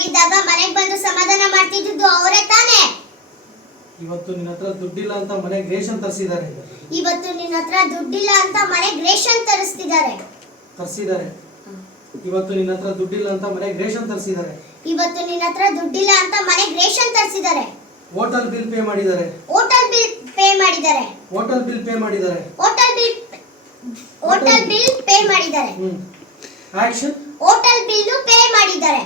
ಆಗಿದ್ದಾಗ ಮನೆಗೆ ಬಂದು ಸಮಾಧಾನ ಮಾಡ್ತಿದ್ದು ಅವರೇ ತಾನೇ. ಇವತ್ತು ನಿನ್ನ ಹತ್ರ ದುಡ್ಡಿಲ್ಲ ಅಂತ ಮನೆಗೆ ರೇಷನ್ ತರಿಸಿದ್ದಾರೆ. ಇವತ್ತು ನಿನ್ನ ಹತ್ರ ದುಡ್ಡಿಲ್ಲ ಅಂತ ಮನೆಗೆ ರೇಷನ್ ತರಿಸ್ತಿದ್ದಾರೆ. ಇವತ್ತು ನಿನ್ನ ಹತ್ರ ದುಡ್ಡಿಲ್ಲ ಅಂತ ಮನೆಗೆ ರೇಷನ್ ತರಿಸಿದ್ದಾರೆ. ಇವತ್ತು ನಿನ್ನ ಹತ್ರ ದುಡ್ಡಿಲ್ಲ ಅಂತ ಮನೆಗೆ ರೇಷನ್ ತರಿಸಿದ್ದಾರೆ. ಹೋಟೆಲ್ ಬಿಲ್ ಪೇ ಮಾಡಿದ್ದಾರೆ. ಹೋಟೆಲ್ ಬಿಲ್ ಪೇ ಮಾಡಿದ್ದಾರೆ. ಹೋಟೆಲ್ ಬಿಲ್ ಪೇ ಮಾಡಿದ್ದಾರೆ. ಹೋಟೆಲ್ ಬಿಲ್ ಪೇ ಮಾಡಿದ್ದಾರೆ. ಆಕ್ಷನ್. ಹೋಟೆಲ್ ಬಿಲ್ ಪೇ ಮಾಡಿದ್ದಾರೆ.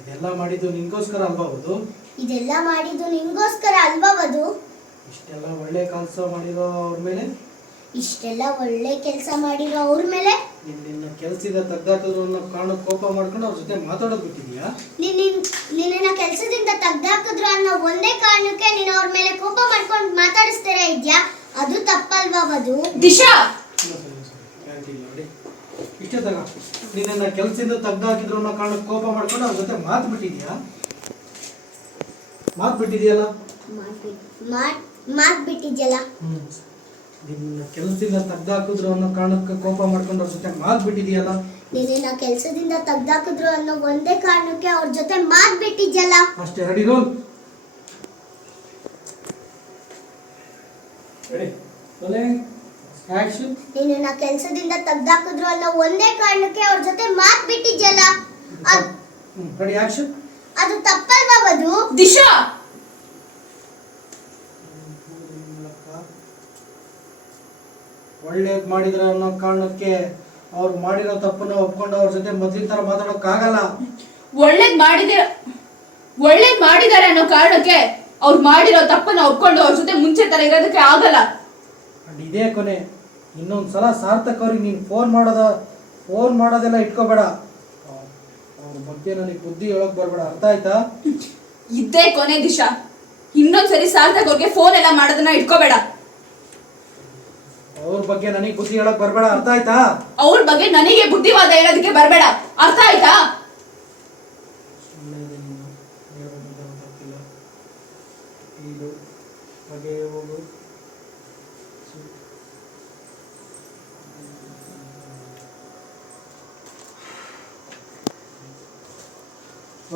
ಇದೆಲ್ಲ ಮಾಡಿದ್ದು ನಿನ್ಗೋಸ್ಕರ ಅಲ್ವಾ ವಧು? ಇದೆಲ್ಲ ಮಾಡಿದ್ದು ನಿನ್ಗೋಸ್ಕರ ಅಲ್ವಾ ವಧು? ಇಷ್ಟೆಲ್ಲ ಒಳ್ಳೆ ಕೆಲಸ ಮಾಡಿರೋ ಅವ್ರ ಮೇಲೆ, ಇಷ್ಟೆಲ್ಲ ಒಳ್ಳೆ ಕೆಲಸ ಮಾಡಿರೋ ಅವ್ರ ಮೇಲೆ ನಿನ್ನ ಕೆಲಸದಿಂದ ತೆಗ್ದಾಕಿದ್ರು ಅನ್ನೋ ಕಾರಣಕ್ಕೆ ಕೋಪ ಮಾಡ್ಕೊಂಡು ಅವ್ರ ಜೊತೆ ಮಾತಾಡೋದು ಬಿಟ್ಟಿದ್ಯಾ? ನಿನ್ನ ಕೆಲಸದಿಂದ ತೆಗ್ದಾಕಿದ್ರು ಅನ್ನೋ ಒಂದೇ ಕಾರಣಕ್ಕೆ ನೀನು ಅವ್ರ ಮೇಲೆ ಕೋಪ ಮಾಡ್ಕೊಂಡು ಮಾತಾಡಿಸ್ತಾರ ಇದ್ಯಾ? ಅದು ತಪ್ಪಲ್ವಾ ವಧು? ದಿಶಾ, ಇಷ್ಟೇ ತಗ. ನಿನ್ನ ಕೆಲಸದಿಂದ ತೆಗ್ದಾಕಿದ್ರು ಅನ್ನೋ ಕಾರಣಕ್ಕೆ ಕೋಪ ಮಾಡ್ಕೊಂಡು ಅವ್ರ ಜೊತೆ ಮಾತು ಬಿಟ್ಟಿದ್ಯಲ್ಲ? ನಿನ್ನ ಕೆಲಸದಿಂದ ತೆಗ್ದಾಕಿದ್ರು ಅನ್ನೋ ಕಾರಣಕ್ಕೆ ಕೋಪ ಮಾಡ್ಕೊಂಡು ಅವ್ರ ಜೊತೆ ಮಾತು ಬಿಟ್ಟಿದ್ಯಲ್ಲ? ನಿನ್ನ ಕೆಲಸದಿಂದ ತೆಗ್ದಾಕಿದ್ರು ಅನ್ನೋ ಒಂದೇ ಕಾರಣಕ್ಕೆ ಅವ್ರ ಜೊತೆ ಮಾತು ಬಿಟ್ಟಿದ್ಯಲ್ಲ? ಅಷ್ಟೇ. Ready, roll. ಆಕ್ಷನ್. ನಿನ್ನ ಕೆಲಸದಿಂದ ತೆಗ್ದಾಕಿದ್ರು ಅನ್ನೋ ಒಂದೇ ಕಾರಣಕ್ಕೆ ಅವ್ರ ಜೊತೆ ಮಾತು ಬಿಟ್ಟಿದ್ಯಲ್ಲ? Ready, action. ಅದು ತಪ್ಪಲ್ವಾ ವಧು? ದಿಶಾ, ಒಳ್ಳೇದ್ ಮಾಡಿದ್ರ ಅನ್ನೋ ಕಾರಣಕ್ಕೆ ಅವ್ರು ಮಾಡಿರೋ ತಪ್ಪನ್ನ ಒಪ್ಕೊಂಡು ಅವ್ರ ಜೊತೆ ಮೊದಲಿನ ತರ ಮಾತಾಡೋಕ್ಕಾಗಲ್ಲ. ಒಳ್ಳೇದ್ ಮಾಡಿದ್ದಾರೆ ಅನ್ನೋ ಕಾರಣಕ್ಕೆ ಅವ್ರು ಮಾಡಿರೋ ತಪ್ಪನ್ನ ಒಪ್ಕೊಂಡು ಅವ್ರ ಜೊತೆ ಮುಂಚೆ ತರ ಇರೋದಕ್ಕೆ ಆಗಲ್ಲ. ಇದೇ ಕೊನೆ. ಇನ್ನೊಂದ್ಸಲ ಸಾರ್ಥಕ್ ಅವ್ರಿಗೆ ನೀನು ಫೋನ್ ಮಾಡೋದೆಲ್ಲ ಇಟ್ಕೋಬೇಡ. ಅವ್ರ ಬಗ್ಗೆ ನನಗೆ ಬುದ್ಧಿ ಹೇಳಕ್ ಬರ್ಬೇಡ, ಅರ್ಥ ಆಯ್ತಾ? ಇದೇ ಕೊನೆ ದಿಶಾ. ಇನ್ನೊಂದ್ಸರಿ ಸಾರ್ಥಕ್ ಅವ್ರಿಗೆ ಫೋನ್ ಎಲ್ಲ ಮಾಡೋದನ್ನ ಇಟ್ಕೋಬೇಡ. ಅವ್ರ ಬಗ್ಗೆ ನನಗೆ ಬುದ್ಧಿ ಹೇಳಕ್ ಬರ್ಬೇಡ, ಅರ್ಥ ಆಯ್ತಾ? ಅವ್ರ ಬಗ್ಗೆ ನನಗೆ ಬುದ್ಧಿವಾದ ಹೇಳೋದಕ್ಕೆ ಬರ್ಬೇಡ, ಅರ್ಥ ಆಯ್ತಾ?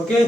ಓಕೆ.